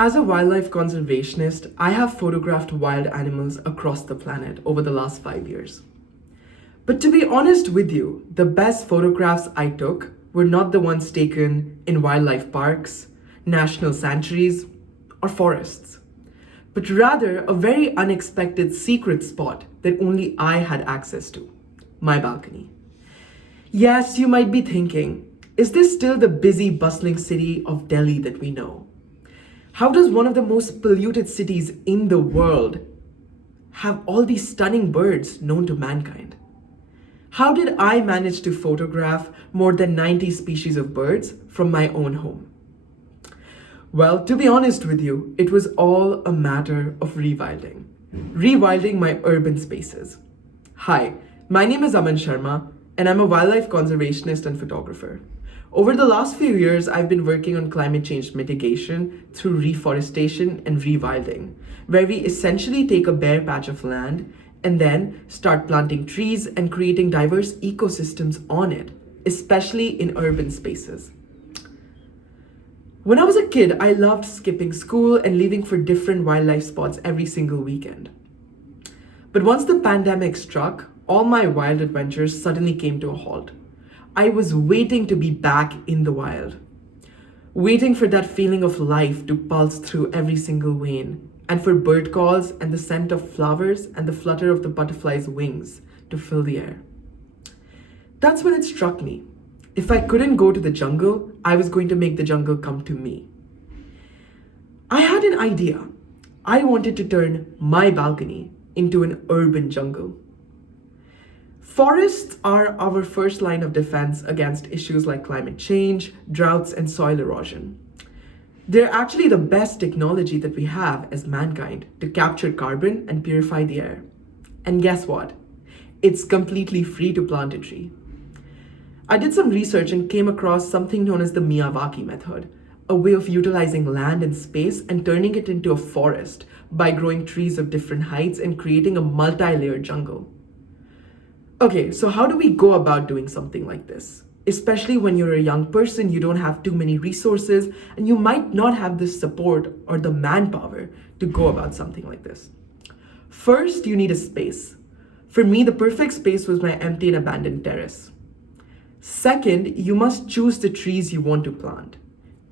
As a wildlife conservationist, I have photographed wild animals across the planet over the last 5 years. But to be honest with you, the best photographs I took were not the ones taken in wildlife parks, national sanctuaries, or forests, but rather a very unexpected secret spot that only I had access to, my balcony. Yes, you might be thinking, is this still the busy, bustling city of Delhi that we know? How does one of the most polluted cities in the world have all these stunning birds known to mankind? How did I manage to photograph more than 90 species of birds from my own home? Well, to be honest with you, it was all a matter of rewilding. Rewilding my urban spaces. Hi, my name is Aman Sharma, and I'm a wildlife conservationist and photographer. Over the last few years, I've been working on climate change mitigation through reforestation and rewilding, where we essentially take a bare patch of land and then start planting trees and creating diverse ecosystems on it, especially in urban spaces. When I was a kid, I loved skipping school and leaving for different wildlife spots every single weekend. But once the pandemic struck, all my wild adventures suddenly came to a halt. I was waiting to be back in the wild, waiting for that feeling of life to pulse through every single vein, and for bird calls and the scent of flowers and the flutter of the butterfly's wings to fill the air. That's when it struck me. If I couldn't go to the jungle, I was going to make the jungle come to me. I had an idea. I wanted to turn my balcony into an urban jungle. Forests are our first line of defense against issues like climate change, droughts, and soil erosion. They're actually the best technology that we have as mankind to capture carbon and purify the air. And guess what? It's completely free to plant a tree. I did some research and came across something known as the Miyawaki Method, a way of utilizing land and space and turning it into a forest by growing trees of different heights and creating a multi-layered jungle. Okay, so how do we go about doing something like this? Especially when you're a young person, you don't have too many resources, and you might not have the support or the manpower to go about something like this. First, you need a space. For me, the perfect space was my empty and abandoned terrace. Second, you must choose the trees you want to plant.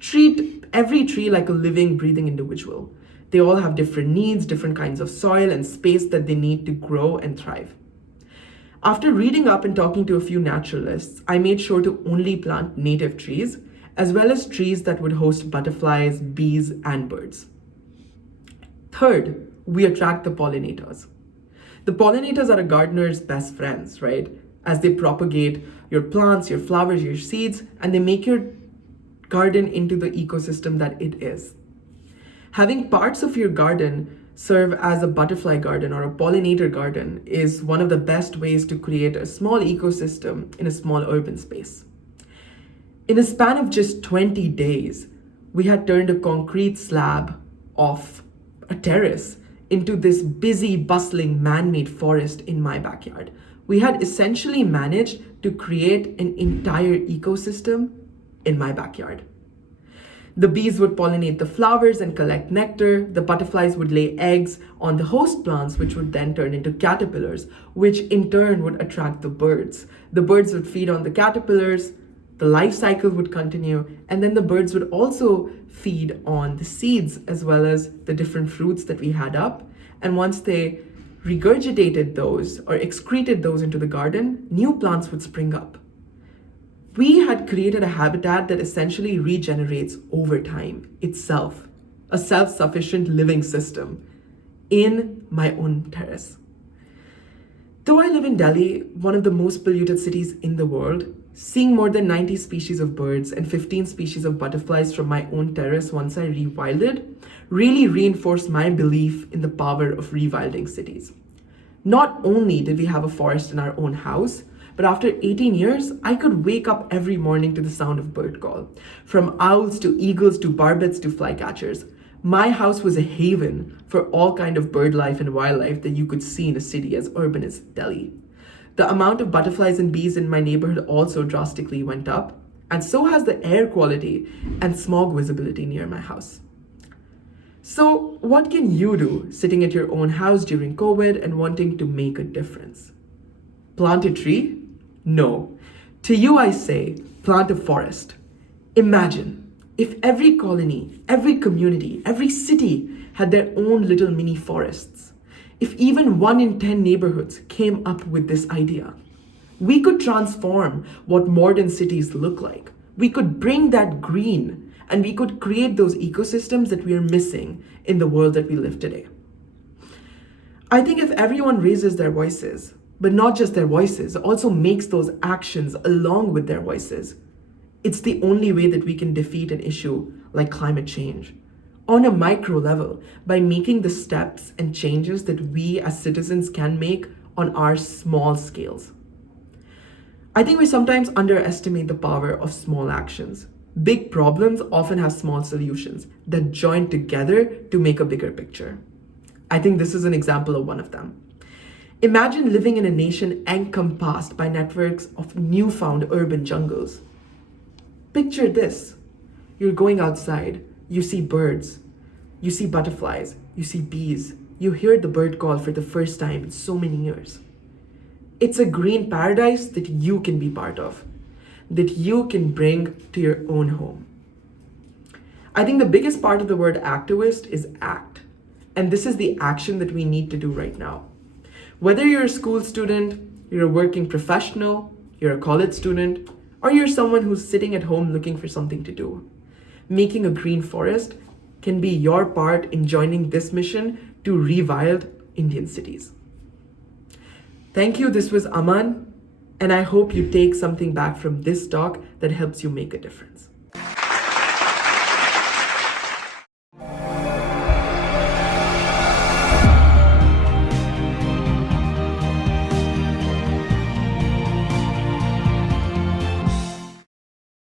Treat every tree like a living, breathing individual. They all have different needs, different kinds of soil and space that they need to grow and thrive. After reading up and talking to a few naturalists, I made sure to only plant native trees, as well as trees that would host butterflies, bees, and birds. Third, we attract the pollinators. The pollinators are a gardener's best friends, right? As they propagate your plants, your flowers, your seeds, and they make your garden into the ecosystem that it is. Having parts of your garden serve as a butterfly garden or a pollinator garden is one of the best ways to create a small ecosystem in a small urban space. In a span of just 20 days, we had turned a concrete slab of a terrace into this busy, bustling, man-made forest in my backyard. We had essentially managed to create an entire ecosystem in my backyard. The bees would pollinate the flowers and collect nectar. The butterflies would lay eggs on the host plants, which would then turn into caterpillars, which in turn would attract the birds. The birds would feed on the caterpillars, the life cycle would continue, and then the birds would also feed on the seeds as well as the different fruits that we had up. And once they regurgitated those or excreted those into the garden, new plants would spring up. We had created a habitat that essentially regenerates over time itself, a self-sufficient living system in my own terrace. Though I live in Delhi, one of the most polluted cities in the world, seeing more than 90 species of birds and 15 species of butterflies from my own terrace once I rewilded really reinforced my belief in the power of rewilding cities. Not only did we have a forest in our own house, but after 18 years, I could wake up every morning to the sound of bird call. From owls to eagles to barbets to flycatchers. My house was a haven for all kind of bird life and wildlife that you could see in a city as urban as Delhi. The amount of butterflies and bees in my neighborhood also drastically went up, and so has the air quality and smog visibility near my house. So, what can you do sitting at your own house during COVID and wanting to make a difference? Plant a tree? No. To you, I say, plant a forest. Imagine if every colony, every community, every city had their own little mini forests. If even 1 in 10 neighborhoods came up with this idea, we could transform what modern cities look like. We could bring that green and we could create those ecosystems that we are missing in the world that we live today. I think if everyone raises their voices, but not just their voices, also makes those actions along with their voices, it's the only way that we can defeat an issue like climate change. On a micro level, by making the steps and changes that we as citizens can make on our small scales. I think we sometimes underestimate the power of small actions. Big problems often have small solutions that join together to make a bigger picture. I think this is an example of one of them. Imagine living in a nation encompassed by networks of newfound urban jungles. Picture this. You're going outside, you see birds, you see butterflies, you see bees, you hear the bird call for the first time in so many years. It's a green paradise that you can be part of, that you can bring to your own home. I think the biggest part of the word activist is act. And this is the action that we need to do right now. Whether you're a school student, you're a working professional, you're a college student, or you're someone who's sitting at home looking for something to do, making a green forest can be your part in joining this mission to rewild Indian cities. Thank you. This was Aman. And I hope you take something back from this talk that helps you make a difference.